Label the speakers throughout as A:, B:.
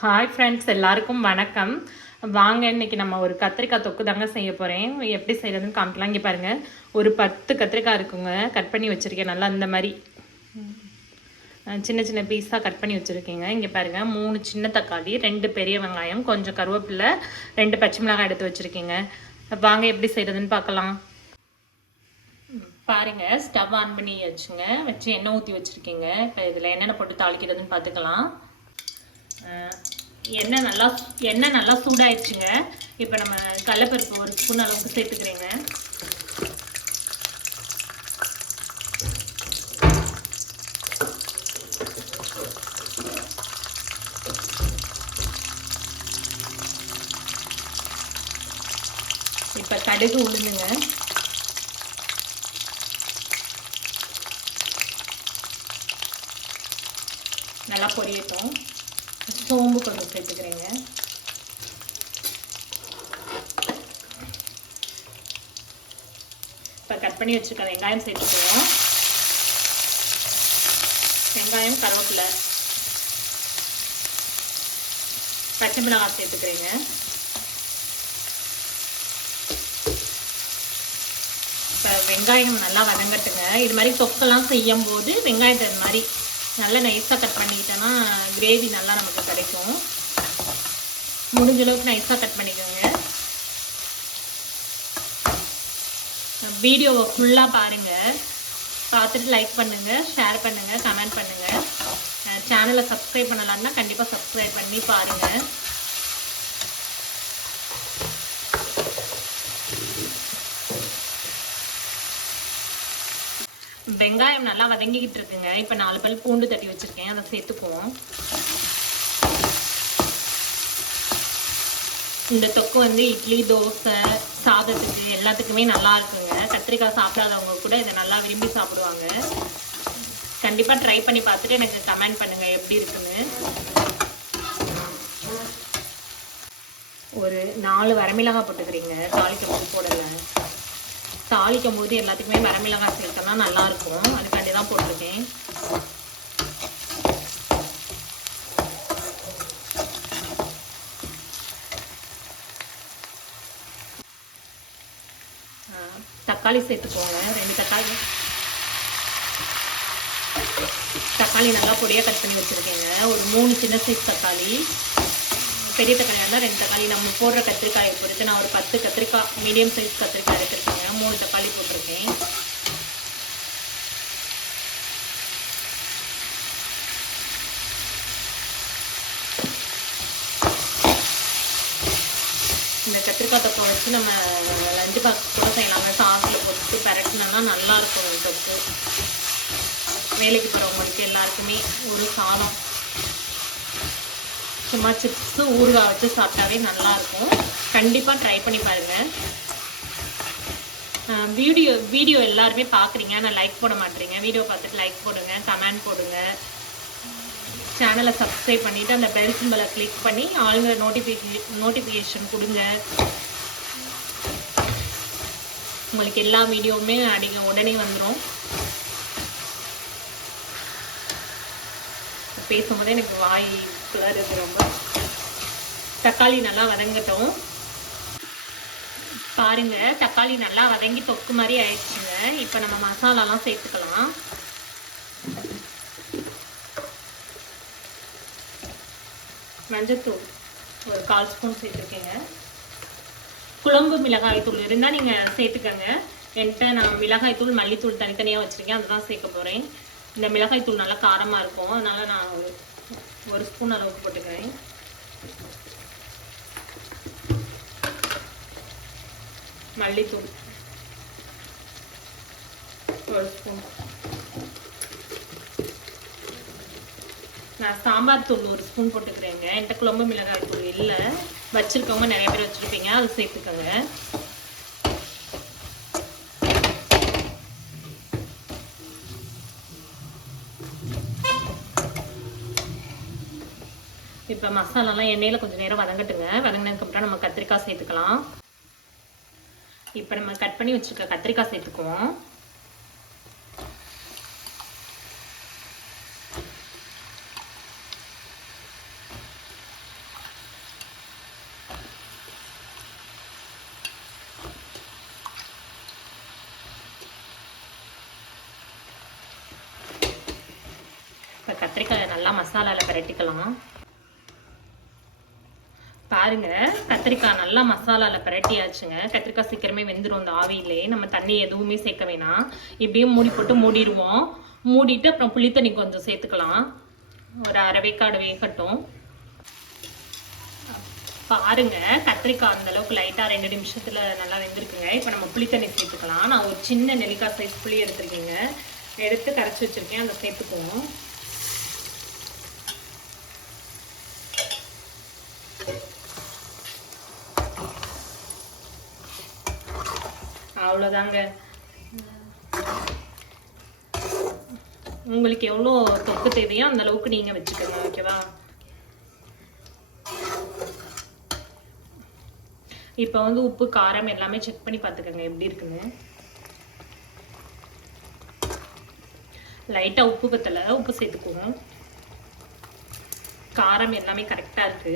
A: Hi friends எல்லாருக்கும் வணக்கம். வாங்க இன்னைக்கு நம்ம ஒரு கத்திரிக்காய் தொக்கு தாங்க செய்ய போகிறேன் எப்படி செய்கிறதுன்னு காமிக்கலாம். இங்கே பாருங்கள் ஒரு பத்து கத்திரிக்காய் இருக்குங்க. கட் பண்ணி வச்சுருக்கேன். நல்லா இந்த மாதிரி. சின்ன சின்ன பீஸாக கட் பண்ணி வச்சுருக்கீங்க. இங்கே பாருங்கள் மூணு சின்ன தக்காளி ரெண்டு பெரிய வெங்காயம் கொஞ்சம் கருவேப்பிலை ரெண்டு பச்சை மிளகாய் எடுத்து வச்சுருக்கீங்க. வாங்க எப்படி செய்கிறதுன்னு பார்க்கலாம். பாருங்கள் ஸ்டவ் ஆன் பண்ணி வச்சுங்க வச்சு எண்ணெய் ஊற்றி வச்சுருக்கீங்க. இப்போ இதில் என்னென்ன போட்டு தாளிக்கிறதுன்னு பார்த்துக்கலாம். எண்ணெய் நல்லா எண்ணெய் நல்லா சூடாயிடுச்சுங்க. இப்போ நம்ம கடலப்பருப்பு ஒரு ஸ்பூன் அளவுக்கு சேர்த்துக்கிறேங்க. இப்போ கடுகு உளுந்துங்க. நல்லா பொரியட்டும். சோம்பு கொஞ்சம் சேர்த்துக்கிறேங்க. இப்போ கட் பண்ணி வச்சுருக்க வெங்காயம் சேர்த்துக்குவோம். வெங்காயம் கருவேப்பிலை. பச்சை மிளகாய் சேர்த்துக்கிறேங்க. இப்போ வெங்காயம் நல்லா வதங்கட்டுங்க. இது மாதிரி தொக்கெல்லாம் செய்யும் போது வெங்காயத்தை இது மாதிரி நல்லா நைஸாக கட் பண்ணிக்கிட்டோன்னா கிரேவி நல்லா நமக்கு கிடைக்கும். முடிஞ்ச அளவுக்கு நைஸாக கட் பண்ணிக்கோங்க. வீடியோவை ஃபுல்லாக பாருங்கள் பார்த்துட்டு லைக் பண்ணுங்கள் ஷேர் பண்ணுங்கள் கமெண்ட் பண்ணுங்கள் சேனலை சப்ஸ்கிரைப் பண்ணலான்னா கண்டிப்பாக சப்ஸ்கிரைப் பண்ணி பாருங்கள் வெங்காயம் நல்லா வதங்கிக்கிட்டு இருக்குங்க. இப்போ நாலு பல் பூண்டு தட்டி வச்சுருக்கேன். அதை சேர்த்துக்குவோம். இந்த தொக்கு வந்து இட்லி தோசை சாதத்துக்கு எல்லாத்துக்குமே நல்லா இருக்குங்க. கத்திரிக்காய் சாப்பிடாதவங்க கூட இதை நல்லா விரும்பி சாப்பிடுவாங்க. கண்டிப்பாக ட்ரை பண்ணி பார்த்துட்டு எனக்கு கமெண்ட் பண்ணுங்கள் எப்படி இருக்குன்னு. ஒரு நாலு வரமிளகாய் போட்டுக்கிறீங்க. தாளிக்க போடலை. தாளிக்கும் போது எல்லாத்துக்குமே வரமிளகாய் சேர்த்தனா நல்லா இருக்கும் அதுக்காண்டி தான் போட்டிருக்கேன். தக்காளி சேர்த்துக்கோங்க. ரெண்டு தக்காளி. தக்காளி நல்லா பொடியாக கட் பண்ணி வச்சுருக்கேங்க. ஒரு மூணு சின்ன சைஸ் தக்காளி. பெரிய தக்காளியாக இருந்தால் ரெண்டு தக்காளி. நம்ம போடுற கத்திரிக்காயை பொறுத்து நான் ஒரு பத்து கத்திரிக்காய் மீடியம் சைஸ் கத்திரிக்காய் எடுத்துருக்கேன். மூணு தக்காளி போட்டிருக்கேன். இந்த கத்திரிக்காய் தொக்கை வச்சு நம்ம லஞ்சு பாக்ஸ் கூட செய்யலாங்க சாதத்தில் போட்டு பரட்டினோன்னா நல்லா இருக்கும் இந்த வேலைக்கு போகிறவங்களுக்கு எல்லாருக்குமே ஒரு சாதம். சும்மா சிப்ஸு ஊறுகாய் வச்சு சாப்பிட்டாவே நல்லாயிருக்கும் கண்டிப்பாக ட்ரை பண்ணி பாருங்கள் வீடியோ வீடியோ எல்லாருமே பார்க்குறீங்க ஆனால் லைக் போட மாட்டேறீங்க. வீடியோ பார்த்துட்டு லைக் போடுங்க கமெண்ட் போடுங்க. சேனலை சப்ஸ்கிரைப் பண்ணிவிட்டு அந்த பெல் சிம்பலை கிளிக் பண்ணி ஆளுங்க நோட்டிஃபிகே நோட்டிஃபிகேஷன் கொடுங்க. உங்களுக்கு எல்லா வீடியோவுமே அடிங்க உடனே வந்துடும் பேசும்போதே எனக்கு வாய் கிளறுது ரொம்ப. தக்காளி நல்லா வதங்கட்டும். பாருங்க தக்காளி நல்லா வதங்கி தொக்கு மாதிரி ஆயிடுச்சுங்க. இப்போ நம்ம மசாலாலாம் சேர்த்துக்கலாம். மஞ்சத்தூள் ஒரு கால் ஸ்பூன் சேர்த்துருக்கேங்க. குழம்பு மிளகாய் தூள் இருந்தால் நீங்கள் சேர்த்துக்கோங்க. என்கிட்ட நான் மிளகாய் தூள் மல்லித்தூள் தனித்தனியாக வச்சுருக்கேன். அதுதான் சேர்க்க போகிறேன் இந்த மிளகாய் தூள் நல்லா காரமாக இருக்கும். அதனால் நான் ஒரு ஒரு ஸ்பூன் அளவுக்கு போட்டுக்கிறேன். மல்லித்தூள். ஒரு ஸ்பூன் நான் சாம்பார் தூள் ஒரு ஸ்பூன் போட்டுக்கிறேங்க. என்கிட்ட குழம்பு மிளகாய் தூள் இல்லை. வச்சுருக்கவங்க நிறைய பேர் வச்சுருப்பீங்க. அதை சேர்த்துக்கோங்க. இப்போ மசாலாலாம் எண்ணெயில் கொஞ்சம் நேரம் வதங்கட்டுங்க. வதங்கினதுக்கப்புறம் நம்ம கத்திரிக்காய் சேர்த்துக்கலாம். இப்போ நம்ம கட் பண்ணி வச்சுருக்க கத்திரிக்காய் சேர்த்துக்குவோம். இப்போ கத்திரிக்காயை நல்லா மசாலாவில் பரட்டிக்கலாம். பாருங்க கத்திரிக்காய் நல்லா மசாலாவில் பிரட்டியாச்சுங்க. கத்திரிக்காய் சீக்கிரமே வெந்துடும் அந்த ஆவியிலே. நம்ம தண்ணி எதுவுமே சேர்க்க வேணாம். இப்படியே மூடி போட்டு மூடிடுவோம். மூடிட்டு அப்புறம் புளித்தண்ணி கொஞ்சம் சேர்த்துக்கலாம். ஒரு அரை வேக்காடு வேகட்டும். பாருங்க கத்திரிக்காய் அந்த அளவுக்கு லைட்டாக ரெண்டு நிமிஷத்தில் நல்லா வெந்திருக்குங்க. இப்போ நம்ம புளித்தண்ணி சேர்த்துக்கலாம். நான் ஒரு சின்ன நெல்லிக்காய் சைஸ் புளி எடுத்துருக்கீங்க. எடுத்து கரைச்சி வச்சிருக்கேன். அதை சேர்த்துக்குவோம். அவ்வளோதாங்க. உங்களுக்கு எவ்வளோ தொக்கு தேவையோ அந்த அளவுக்கு நீங்கள் வச்சுக்கோங்க ஓகேவா? இப்போ வந்து உப்பு காரம் எல்லாமே செக் பண்ணி பார்த்துக்கோங்க எப்படி இருக்குன்னு. லைட்டாக உப்பு பத்தலை உப்பு சேர்த்துக்குவோம். காரம் எல்லாமே கரெக்டாக இருக்கு.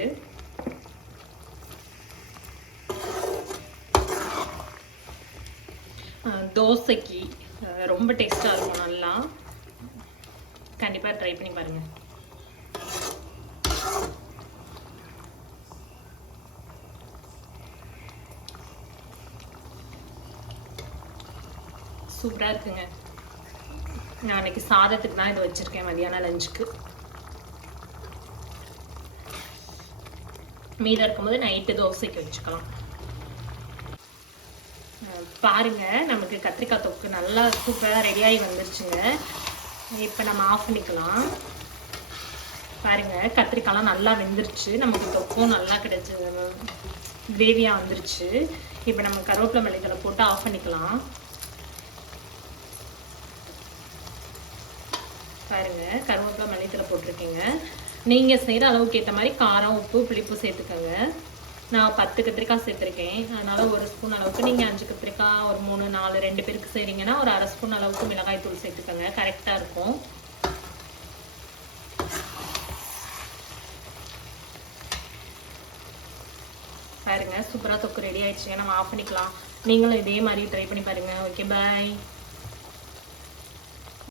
A: தோசைக்கு ரொம்ப டேஸ்ட்டாக இருக்கும் நல்லா. கண்டிப்பாக ட்ரை பண்ணி பாருங்கள் சூப்பராக இருக்குங்க. நான் அன்னைக்கு சாதத்துக்கு தான் இது வச்சுருக்கேன் மதியானம் லஞ்சுக்கு மீதம் இருக்கும்போது நைட்டு தோசைக்கு வச்சுக்கலாம். பாருங்க நமக்கு கத்திரிக்காய் தொக்கு நல்லா சூப்பராக ரெடியாகி வந்துருச்சுங்க. இப்போ நம்ம ஆஃப் பண்ணிக்கலாம். பாருங்க கத்திரிக்காய்லாம் நல்லா வெந்துருச்சு. நமக்கு தொக்கும் நல்லா கிடைச்சி கிரேவியாக வந்துருச்சு. இப்போ நம்ம கருவேப்பிலை மல்லித்தலை போட்டு ஆஃப் பண்ணிக்கலாம். பாருங்க கருவேப்பிலை மல்லித்தலை போட்டிருக்கீங்க. நீங்கள் செய்கிற அளவுக்கு ஏற்ற மாதிரி காரம் உப்பு புளிப்பு சேர்த்துக்கோங்க. நான் பத்து கத்திரிக்காய் சேர்த்துருக்கேன். அதனால ஒரு ஸ்பூன் அளவுக்கு நீங்கள் அஞ்சு கத்திரிக்காய் ஒரு மூணு நாலு ரெண்டு பேருக்கு செய்கிறீங்கன்னா ஒரு அரை ஸ்பூன் அளவுக்கு மிளகாய் தூள் சேர்த்துக்கோங்க. கரெக்டாக இருக்கும். பாருங்க சூப்பராக தொக்கு ரெடி ஆயிடுச்சுங்க. நம்ம ஆஃப் பண்ணிக்கலாம். நீங்களும் இதே மாதிரி ட்ரை பண்ணி பாருங்க. Okay bye